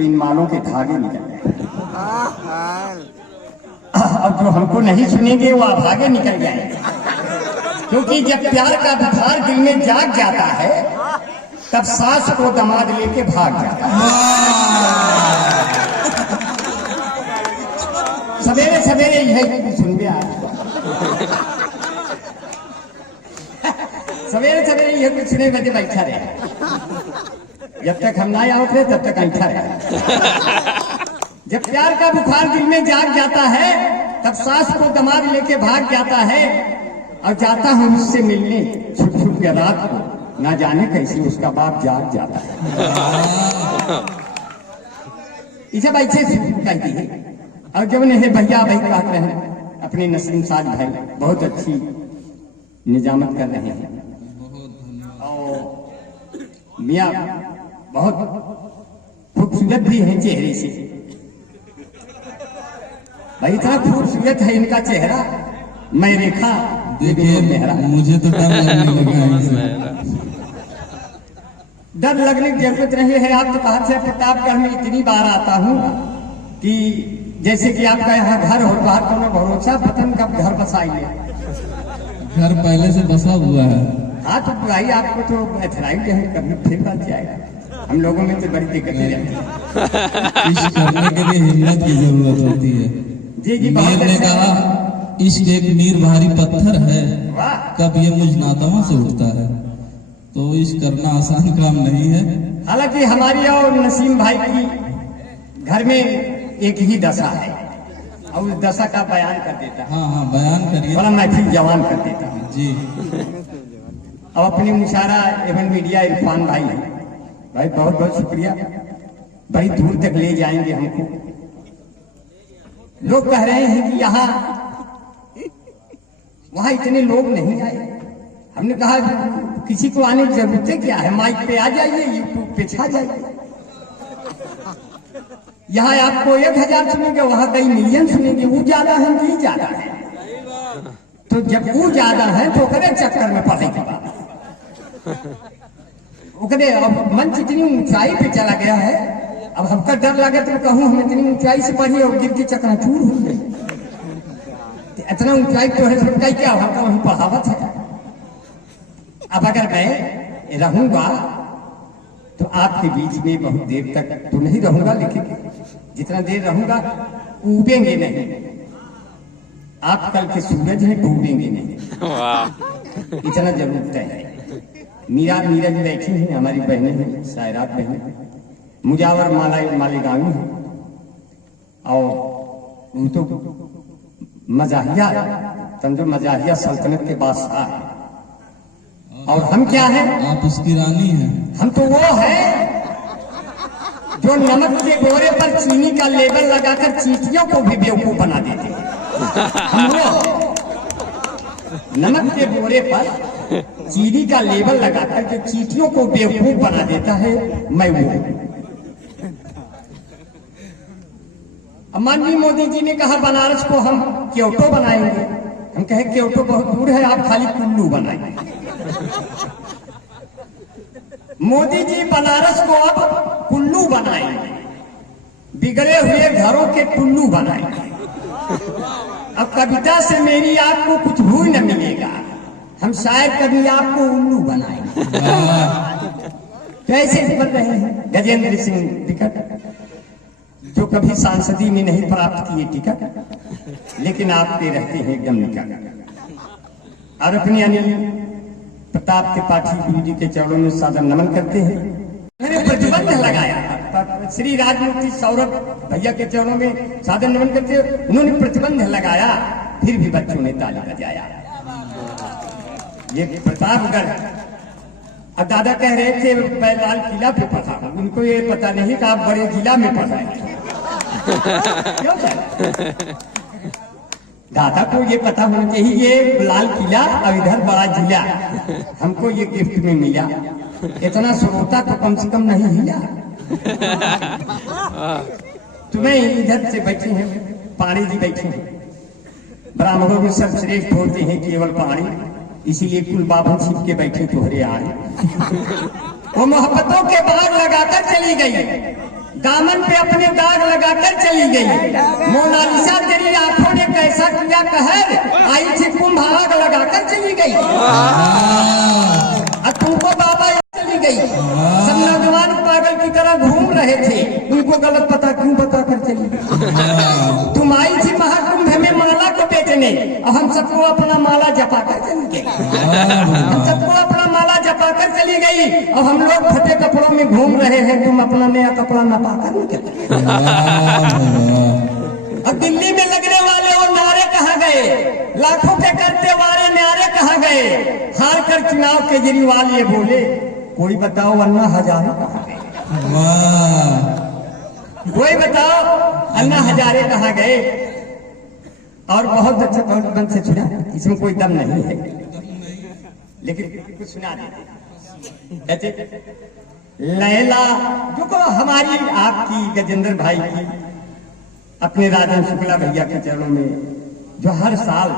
तो इन मालों के धागे निकल गए। अब जो हमको नहीं सुनेंगे वो अभागे निकल जाएंगे, क्योंकि जब प्यार का बुखार दिल में जाग जाता है तब सास को दामाद लेके भाग जाता है। सवेरे सवेरे यही सुन गया, सवेरे सवेरे यह कुछ सुने बजे बैठा रहे, जब तक हम ना आवत रहे तब तक ऐठा रहे। जब प्यार का बुखार दिल में जाग जाता है तब सास को दामाद लेके भाग जाता है, और जाता हूं उससे मिलने छुप छुप के रात को, ना जाने कैसे उसका बाप जाग जाता है। इसे ऐसे कहती है। और जब नहीं भैया भाई कहते हैं अपने नसीम साज भाई बहुत अच्छी निजामत कर रहे हैं, और मियाँ बहुत खूबसूरत भी है चेहरे से। भाई इतना खूबसूरत है इनका चेहरा, मैं रेखा देखिए मेहरा, मुझे तो डर लगने लगा। डर लगने की जरूरत नहीं है। आप तो कहा से प्रतापगढ़ में इतनी बार आता हूँ कि जैसे कि आपका यहाँ घर हो, बाहर को भरोसा पतन कब घर बसाइए। घर पहले से बसा हुआ है। हाँ तो भाई आपको तो एथराइट है, कभी फिर बच जाएगा। हम लोगों में तो बड़ी दिक्कतें रहती है। इश्क करने के लिए हिम्मत की जरूरत होती है। जी जी, मीर ने कहा इश्क एक मीर भारी पत्थर है, कब ये मुझ नातवा से उठता है। तो इश्क करना आसान काम नहीं है। हालांकि हमारी और नसीम भाई की घर में एक ही दशा है, और उस दशा का बयान कर देता है। हाँ बयान करिए। बड़ा महफिल जवान कर देता है जी। अब अपनी मुशारा एवं मीडिया इरफान भाई है, भाई बहुत बहुत शुक्रिया, बड़ी दूर तक ले जाएंगे हमको। लोग कह रहे हैं कि यहाँ वहां इतने लोग नहीं आए। हमने कहा किसी को आने की जरूरत क्या है, माइक पे आ जाइए, यूट्यूब पे छा जाइए। यहाँ आपको 1000 सुनेंगे, वहां कई मिलियन सुनेंगे। वो ज्यादा है कि ज्यादा है, तो जब वो ज्यादा है तो करे चक्कर में पड़े के बाद ओकरे अब मंच इतनी ऊंचाई पे चला गया है। अब हमका डर लगे तो कहूँ हम इतनी ऊंचाई से पढ़ी और गिर के चकनाचूर हो गए। इतना ऊंचाई तो है सबका क्या हमका वहीं पढ़ावत है। अब अगर मैं रहूंगा तो आपके बीच में बहुत देर तक तो नहीं रहूंगा, लेकिन जितना देर रहूंगा उबेंगे नहीं। आप कल के सूरज हैं, डूबेंगे नहीं, इतना जरूर तय है। मीरा नीरज बैठी हैं, हमारी बहनें हैं, शायरात बहनें। मुजावर मालेगामी है, और वो तो मजाहिया तंजो मजाहिया सल्तनत के बादशाह है। और हम क्या हैं? आप उसकी रानी हैं। हम तो वो हैं जो नमक के गोरे पर चीनी का लेबल लगाकर चींटियों को भी बेवकूफ बना देते हैं। हम वो नमक के गोरे पर चीनी का लेबल लगाकर जो चींटियों को बेवकूफ बना देता है, मैं वो। माननीय मोदी जी ने कहा बनारस को हम क्योटो बनाएंगे। हम कहे क्योटो बहुत दूर है, आप खाली कुल्लू बनाएंगे। मोदी जी बनारस को अब कुल्लू बनाएंगे, बिगड़े हुए घरों के टुल्लू बनाएंगे। अब कविता से मेरी आपको कुछ भी न मिलेगा, हम शायद कभी आपको उल्लू बनाएंगे। तो ऐसे बन रहे हैं गजेंद्र सिंह टिकट, जो कभी सांसदी में नहीं प्राप्त किए टिकट, लेकिन आपके रहते हैं एकदम निकट। और अपने अनिल प्रताप त्रिपाठी गुरु जी के चरणों में सादर नमन करते हैं। मैंने प्रतिबंध लगाया, श्री राजमूर्ति सौरभ भैया के चरणों में सादर नमन करते हैं। उन्होंने प्रतिबंध लगाया, फिर भी बच्चों ने ताली बजाया। ये प्रतापगढ़, अब दादा कह रहे थे मैं लाल किला पे पढ़ा हूं, उनको ये पता नहीं कि आप बड़े जिला में पढ़ाए। क्यों दादा को ये पता होना चाहिए, ये लाल किला और इधर बड़ा जिला हमको ये गिफ्ट में मिला। इतना श्रोता तो कम से कम नहीं मिला। तुम्हें इधर से बैठे हैं, पाणी जी बैठे हैं। ब्राह्मणों में सर्वश्रेष्ठ होते हैं केवल पाणी, इसीलिए कुल बाबन छिप के बैठे तुम्हारे आए। वो मोहब्बतों के बाग लगाकर चली गई, दामन पे अपने दाग लगाकर चली गई। मोनालिसा तेरी आंखों ने कैसा किया कहर, आई थी कुंभ आग लगाकर चली गई। और तुमको बाबा चली गई। सब नौजवान पागल की तरह घूम रहे थे, उनको गलत पता क्यों बताकर चली गई। तुम आई थी महाकुंभ में माला को बेचने, और हम सबको अपना माला जपाकर चली गई। हम सबको अपना माला जपाकर चली गई, और हम लोग फटे कपड़ों में घूम रहे हैं, तुम अपना नया कपड़ा न पाकर निकल। और दिल्ली में लगने वाले वो नारे कहाँ गए, लाखों के करते वाले नारे कहाँ गए। हार कर चुनाव केजरीवाल ये बोले, कोई बताओ अन्ना हजारे कहाँ गए। कोई बताओ अन्ना हजारे कहाँ गए। और बहुत अच्छा बन से सुना, इसमें कोई दम नहीं है, लेकिन कुछ सुना देते। लैला जो को हमारी आपकी गजेंद्र भाई की अपने राजन शुक्ला भैया के चरणों में, जो हर साल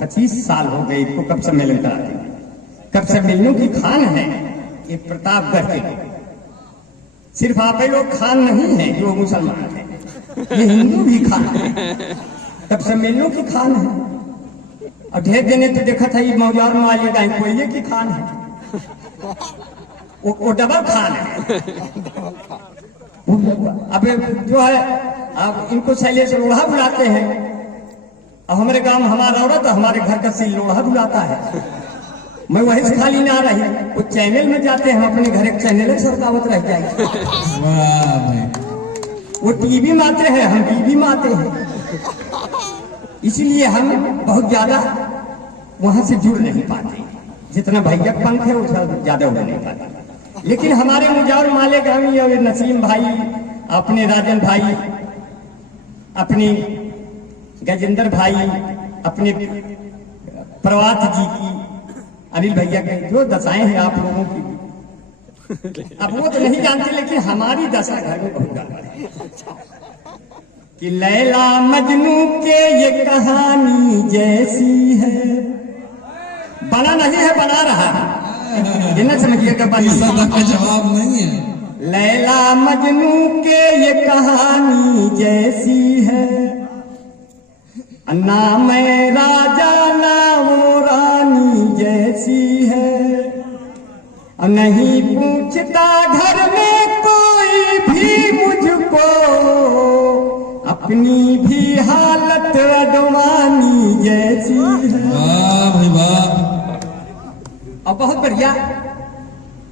25 साल हो गए इसको कब सम्मेलन कराते हैं, कब सम्मेलनों की खान है ये प्रतापगढ़ के। सिर्फ आप ही लोग खान नहीं है जो मुसलमान है, ये हिंदू भी खान है, तब सम्मेलनों की खान है। और ढेर देने तो देखा था ये मौजार में वाली गाय कोयले की खान है, वो डबल खान है। अब जो है अब इनको शैलेश लोढ़ा बुलाते हैं, और हमारे गांव में हमारा औरत हमारे घर का सिल लोढ़ा बुलाता है। मैं वही से खाली ना रही, वो चैनल में जाते हैं, अपने घर एक चैनल है सरकावत रह जाएगी। वो टीवी में आते हैं, हम टीवी में आते हैं, इसलिए हम बहुत ज्यादा वहां से जुड़ नहीं पाते। जितना भैया पंख है उसका ज्यादा उड़ नहीं पाते। लेकिन हमारे मुजावर माले गामी और नसीम भाई, अपने राजन भाई, अपने गजेंद्र भाई, अपने प्रवात जी की, अनिल भैया के जो दशाएं हैं आप लोगों की, अब वो तो नहीं जानते, लेकिन हमारी दशा घर में बहुत गड़बड़ है। कि लैला मजनू के ये कहानी जैसी है, बना नहीं है बना रहा है, ये न समझिएगा का जवाब नहीं है। लैला मजनू के ये कहानी जैसी है, ना मैं राजा ना वो रानी जैसी है। नहीं पूछता घर में कोई भी मुझको, अपनी भी हालत अडवानी जैसी है। वाह भाई वाह। और बहुत बढ़िया,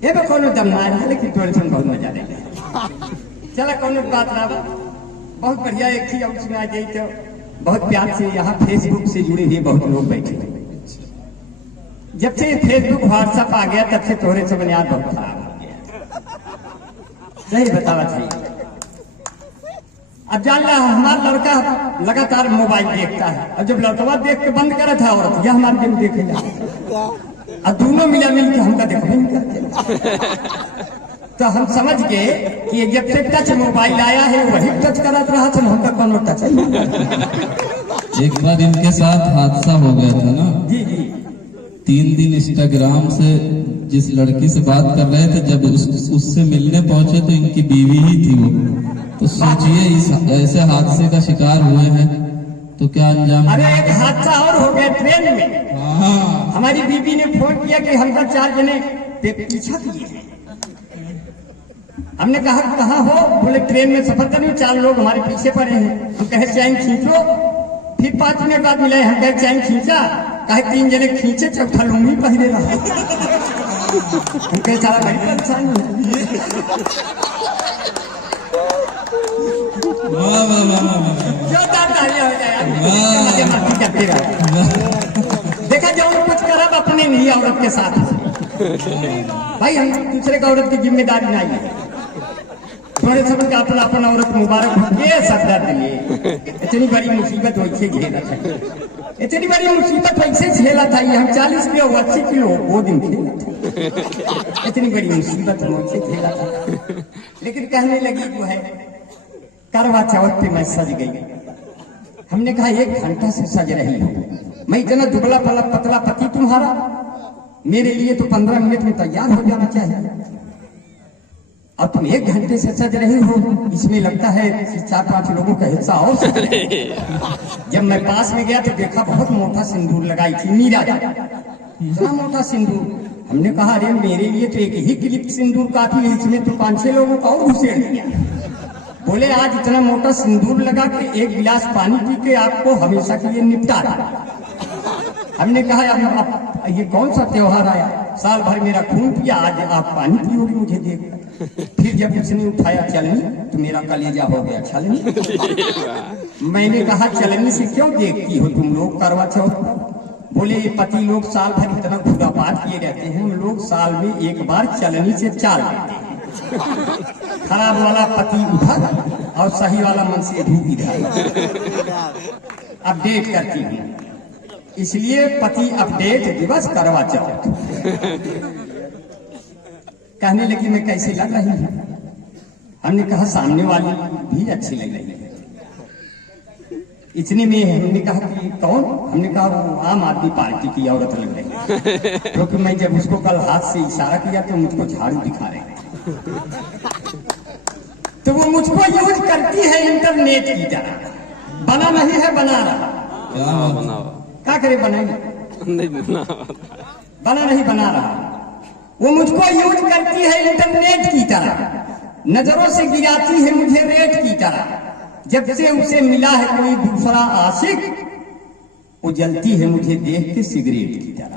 ये तो कोनो दम ना है, लेकिन थोड़े सुन बहुत मजा देगा। चला कोनो बात ना, बहुत बढ़िया। एक ही और सुना गई तो बहुत प्यार से यहाँ फेसबुक से जुड़े हुए बहुत लोग बैठे थे। जब से फेसबुक व्हाट्सएप आ गया तब से थोड़े से बुनियाद बहुत खराब हो गया, सही बतावा चाहिए। अब जान ला हमारा लड़का लगातार मोबाइल देखता है, और जब लड़का देख के बंद करा था औरत यह हमारे दिन देखे जा, और दोनों मिला मिल के हमका देखो नहीं करते। तो हम समझ गए कि जब से टच मोबाइल आया है वही टच करा रहा था, हमका कोनो टच नहीं। एक बार इनके साथ हादसा हो गया था ना जी जी। 3 दिन इंस्टाग्राम से जिस लड़की से बात कर रहे थे, जब उससे मिलने पहुंचे तो इनकी बीवी ही थी वो। तो सोचिए इस ऐसे हादसे का शिकार हुए हैं तो क्या अंजाम। अरे एक हादसा और हो गया ट्रेन में। हाँ। हमारी बीबी ने फोन किया कि हमका 4 जने पीछा किए। हमने कहा कहाँ हो, बोले ट्रेन में सफर कर रही हूँ, 4 लोग हमारे पीछे पड़े हैं। हम कहे चैन खींचो, फिर 5 मिनट बाद मिले, हम कहे चैन खींचा, कहे 3 जने खींचे, चौथा लुंगी पहने रहा। हम कहे सारा बड़ी परेशानी है। वाह वाह वाह। जोरदार तालियां हो जाए, मस्ती करते रहो। देखा जो कुछ करब अपने नहीं औरत के साथ भाई, हम दूसरे का औरत की जिम्मेदारी नहीं है। थोड़े सब का अपना अपना औरत मुबारक ये सब दिए। इतनी बड़ी मुसीबत वैसे झेला था, इतनी बड़ी मुसीबत वैसे झेला था। ये हम 40 किलो 80 किलो वो दिन खेला था। इतनी बड़ी मुसीबत वैसे झेला था। लेकिन कहने लगी वो है करवा चौथ पे मैं सज गई। हमने कहा 1 घंटा से सज रही हो, मैं इतना दुबला पतला पति तुम्हारा, मेरे लिए तो 15 मिनट में तैयार हो जाना चाहिए। अब तुम 1 घंटे से सज रही हो, इसमें लगता है 4-5 लोगों का हिस्सा और सज रहे हैं। जब मैं पास में गया तो देखा बहुत मोटा सिंदूर लगाई थी मीरा जी, इतना मोटा सिंदूर। हमने कहा अरे मेरे लिए तो एक ही क्लिप सिंदूर काफी है, इसमें तो 5-6 लोगों का और घुसेड़ दिया। बोले आज इतना मोटा सिंदूर लगा के 1 गिलास पानी पी के आपको हमेशा के लिए निपटा दिया। हमने कहा अब ये कौन सा त्योहार आया, साल भर मेरा खून पिया, आज आप पानी पियोगे मुझे देख। फिर जब उसने उठाया चलनी तो मेरा कलेजा हो गया छलनी। मैंने कहा चलनी से क्यों देखती हो तुम लोग करवा चौथ? बोले ये पति लोग साल भर इतना खुरापात किए रहते हैं, हम लोग साल में 1 बार चलनी से चाल देते हैं। खराब वाला पति उधर और सही वाला मन से धूप इधर। अपडेट करती हूँ, इसलिए पति अपडेट दिवस करवा चौथ। कहने लगी मैं कैसे लग रही हूँ? हमने कहा सामने वाली भी अच्छी लग रही है। इतने में हमने कहा कि कौन? हमने कहा वो आम आदमी पार्टी की औरत लग रही है, क्योंकि मैं जब उसको कल हाथ से इशारा किया तो मुझको झाड़ू दिखा रहे थे। तो वो मुझको यूज करती है इंटरनेट की तरह, बना नहीं है बना रहा। क्या करे बनाएंगे, बना नहीं बना रहा। वो मुझको यूज करती है इंटरनेट की तरह, नजरों से गिराती है मुझे रेट की तरह। जब से उसे मिला है कोई दूसरा आशिक, वो जलती है मुझे देख के सिगरेट की तरह।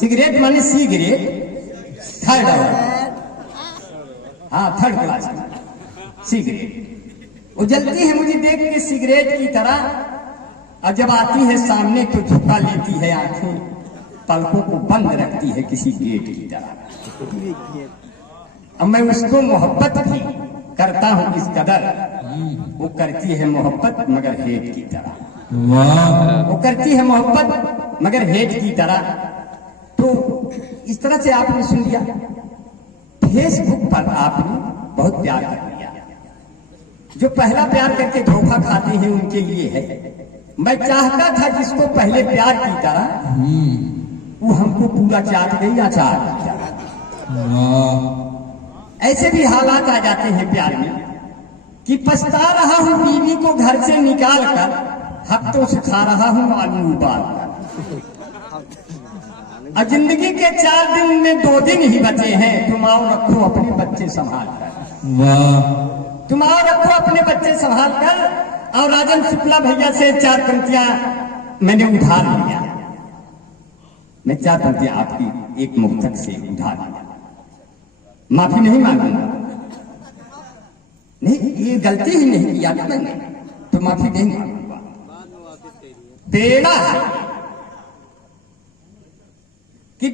सिगरेट माने सिगरेट, थर्ड, हाँ 3rd क्लास में सिगरेट। वो जलती है मुझे देख के सिगरेट की तरह, और जब आती है सामने तो झुका लेती है आंखें, पलकों को बंद रखती है किसी गेट की तरह। अब मैं उसको मोहब्बत भी करता हूँ इस कदर, वो करती है मोहब्बत मगर हेट की तरह। वो करती है मोहब्बत मगर हेट की तरह। तो इस तरह से आपने सुन लिया, फेसबुक पर आपने बहुत प्यार कर लिया। जो पहला प्यार करके धोखा खाते हैं उनके लिए है। मैं चाहता था जिसको पहले प्यार की तरह, वो हमको पूरा चाट गई अचार की तरह। ऐसे भी हालात आ जाते हैं प्यार में कि पछता रहा हूं बीवी को घर से निकाल कर, हफ्तों से खा रहा हूं आलू उबाल कर। और जिंदगी के 4 दिन में 2 दिन ही बचे हैं, तुम आओ रखो अपने बच्चे संभाल कर। तुम आओ रखो अपने बच्चे संभाल कर। और राजन शुक्ला भैया से 4 पंक्तियां मैंने उधार लिया। मैं 4 पंक्तियां आपकी एक मुक्तक से उधार लिया, माफी नहीं मांगूंगा। नहीं, ये गलती ही नहीं किया था मैंने, तो माफी नहीं मांगूंगा। बेड़ा है कि